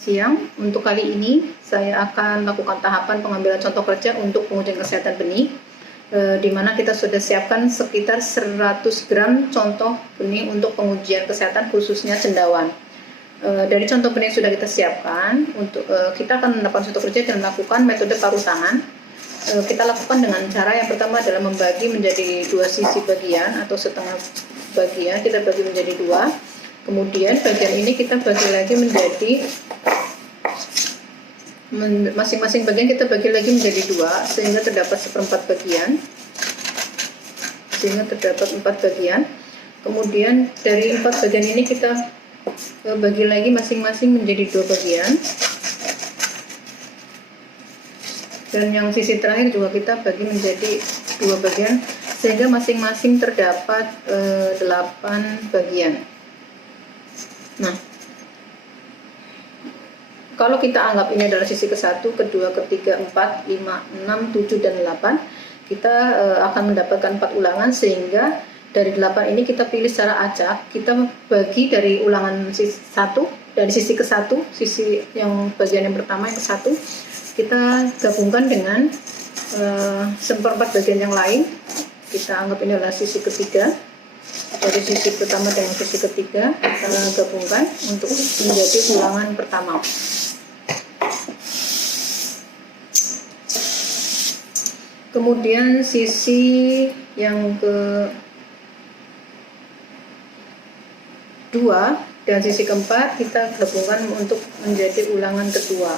Siang. Untuk kali ini saya akan lakukan tahapan pengambilan contoh kerja untuk pengujian kesehatan benih, di mana kita sudah siapkan sekitar 100 gram contoh benih untuk pengujian kesehatan khususnya cendawan. Dari contoh benih yang sudah kita siapkan, untuk kita akan melakukan contoh kerja dan melakukan metode paruh tangan. Kita lakukan dengan cara yang pertama adalah membagi menjadi 2 sisi bagian atau setengah bagian, kita bagi menjadi 2. Kemudian bagian ini kita bagi lagi menjadi masing-masing bagian kita bagi lagi menjadi 2 sehingga terdapat 1/4 bagian, sehingga terdapat 4 bagian. Kemudian dari 4 bagian ini kita bagi lagi masing-masing menjadi 2 bagian, dan yang sisi terakhir juga kita bagi menjadi 2 bagian sehingga masing-masing terdapat 8 bagian. Nah, kalau kita anggap ini adalah sisi ke-1, kedua, ketiga, 4, 5, 6, 7, dan 8, kita akan mendapatkan 4 ulangan, sehingga dari 8 ini kita pilih secara acak, kita bagi dari ulangan sisi 1, dari sisi ke-1, sisi yang bagian yang pertama yang ke-1, kita gabungkan dengan 1/4 bagian yang lain, kita anggap ini adalah sisi ketiga. Dari sisi pertama dengan sisi ketiga kita gabungkan untuk menjadi ulangan pertama. Kemudian sisi yang kedua dan sisi keempat kita gabungkan untuk menjadi ulangan kedua.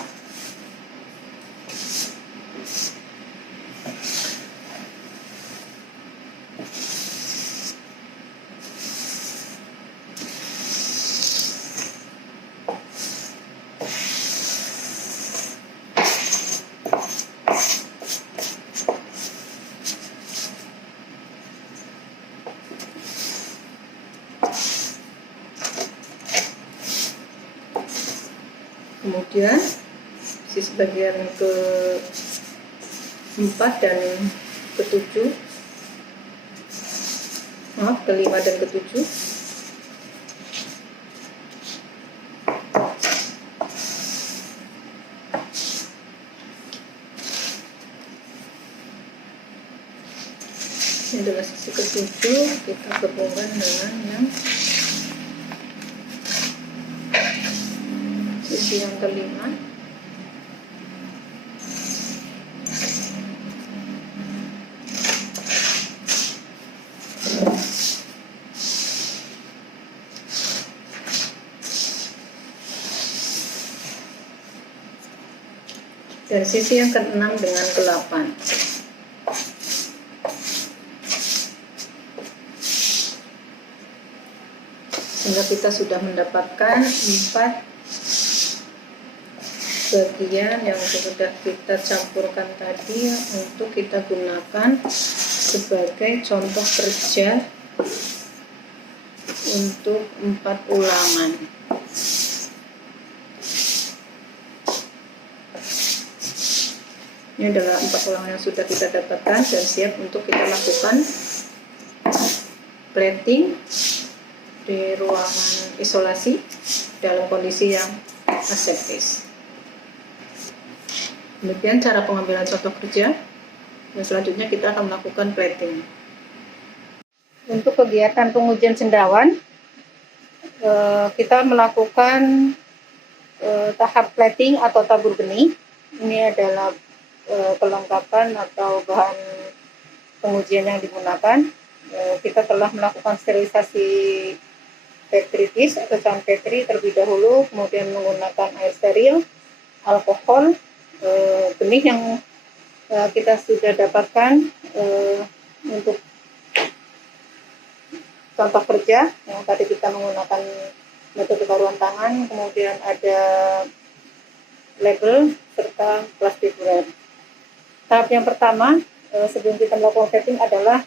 Kemudian sisi bagian ke-4 dan ke-7, ke-5 dan ke-7, ini adalah sisi ke-7, kita gabungkan dengan yang sisi yang ke-5. Dan sisi yang ke-6 dengan ke-8. Sehingga kita sudah mendapatkan 4 bagian yang sudah kita campurkan tadi untuk kita gunakan sebagai contoh kerja untuk 4 ulangan. Ini adalah 4 ulangan yang sudah kita dapatkan dan siap untuk kita lakukan plating di ruangan isolasi dalam kondisi yang aseptis. Demikian cara pengambilan contoh kerja, dan selanjutnya kita akan melakukan plating. Untuk kegiatan pengujian cendawan, kita melakukan tahap plating atau tabur benih. Ini adalah kelengkapan atau bahan pengujian yang digunakan. Kita telah melakukan sterilisasi Petri dish atau can Petri terlebih dahulu, kemudian menggunakan air steril, alkohol, benih yang kita sudah dapatkan untuk contoh kerja yang tadi kita menggunakan metode paruan tangan, kemudian ada label serta plastik wrap. Tahap yang pertama sebelum kita melakukan plating adalah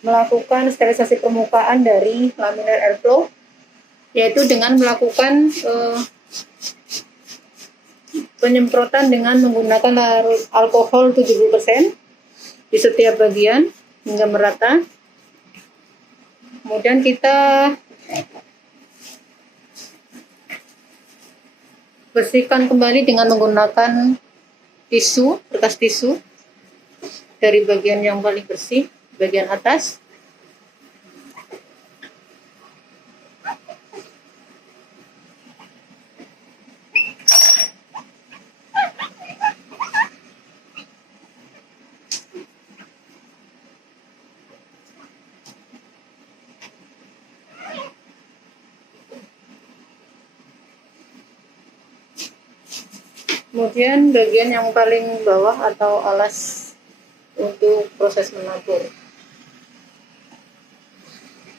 melakukan sterilisasi permukaan dari laminar airflow, yaitu dengan melakukan penyemprotan dengan menggunakan larut alkohol 70% di setiap bagian hingga merata. Kemudian kita Bersihkan kembali dengan menggunakan tisu, kertas tisu dari bagian yang paling bersih, bagian atas. Kemudian bagian yang paling bawah atau alas untuk proses menabur.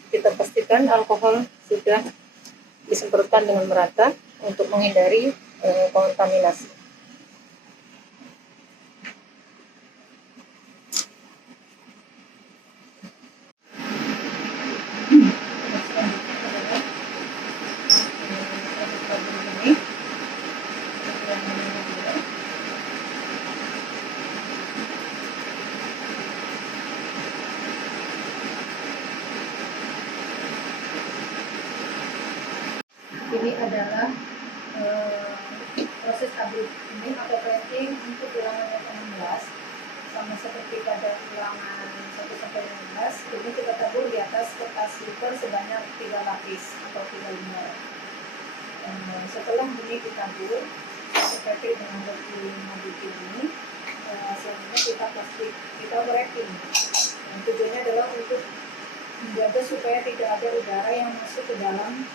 Kita pastikan alkohol sudah disemprotkan dengan merata untuk menghindari kontaminasi. Ini adalah proses update ini atau plating untuk ulangan yang 16, sama seperti pada ulangan 1 sampai 15. Ini kita tabur di atas kertas slipper sebanyak 3 lapis atau 3 lembar. Setelah ini ditabur seperti dengan lebih biji ini, selanjutnya kita wrapping. Tujuannya adalah untuk menjaga supaya tidak ada udara yang masuk ke dalam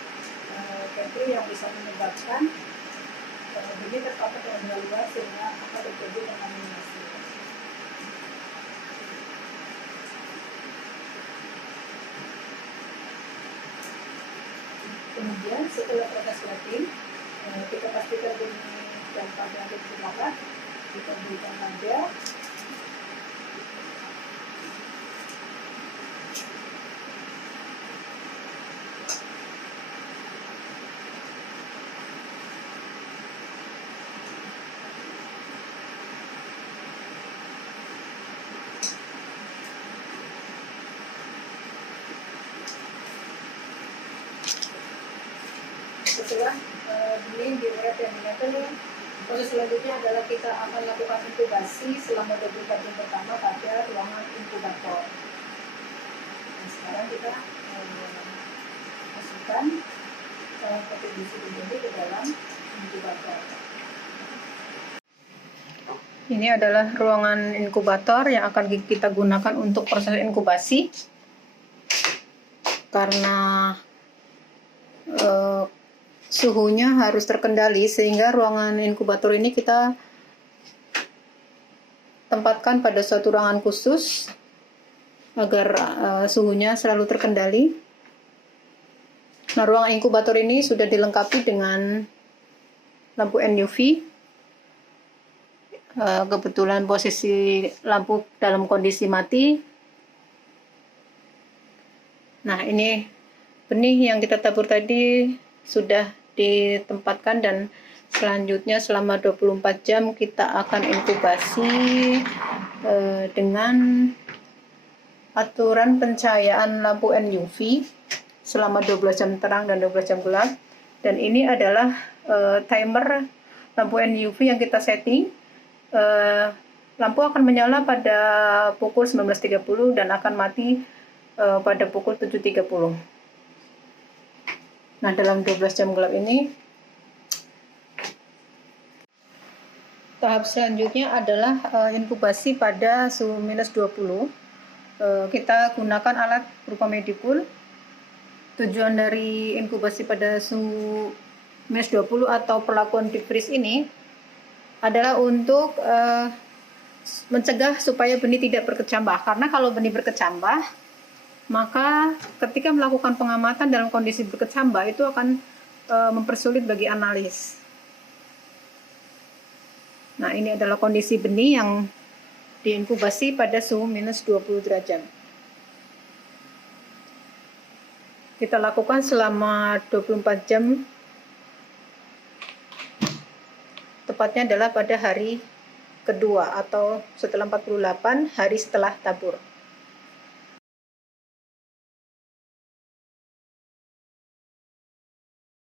pantry yang bisa menyebabkan biji terpapar dengan luar sehingga akan terjadi kontaminasi. Kemudian setelah proses wrapping, kita pastikan bunyi dan pada dibakar, kita berikan label. Setelah benih di-wrap dan di-label, proses selanjutnya adalah kita akan lakukan inkubasi selama 24 jam pertama pada ruangan inkubator. Nah, sekarang kita masukkan peti besi ini ke dalam inkubator. Ini adalah ruangan inkubator yang akan kita gunakan untuk proses inkubasi. Karena suhunya harus terkendali, sehingga ruangan inkubator ini kita tempatkan pada suatu ruangan khusus agar suhunya selalu terkendali. Nah, ruang inkubator ini sudah dilengkapi dengan lampu NUV. Kebetulan posisi lampu dalam kondisi mati. Nah, ini benih yang kita tabur tadi sudah ditempatkan, dan selanjutnya selama 24 jam kita akan inkubasi dengan aturan pencahayaan lampu NUV selama 12 jam terang dan 12 jam gelap. Dan ini adalah timer lampu NUV yang kita setting. Lampu akan menyala pada pukul 19.30 dan akan mati pada pukul 7.30. Nah, dalam 12 jam gelap ini, tahap selanjutnya adalah inkubasi pada suhu minus 20. Kita gunakan alat berupa Medicool. Tujuan dari inkubasi pada suhu minus 20 atau perlakuan deep freeze ini adalah untuk mencegah supaya benih tidak berkecambah. Karena kalau benih berkecambah, maka ketika melakukan pengamatan dalam kondisi berkecambah itu akan mempersulit bagi analis. Nah, ini adalah kondisi benih yang diinkubasi pada suhu minus 20 derajat. Kita lakukan selama 24 jam. Tepatnya adalah pada hari kedua atau setelah 48 hari setelah tabur.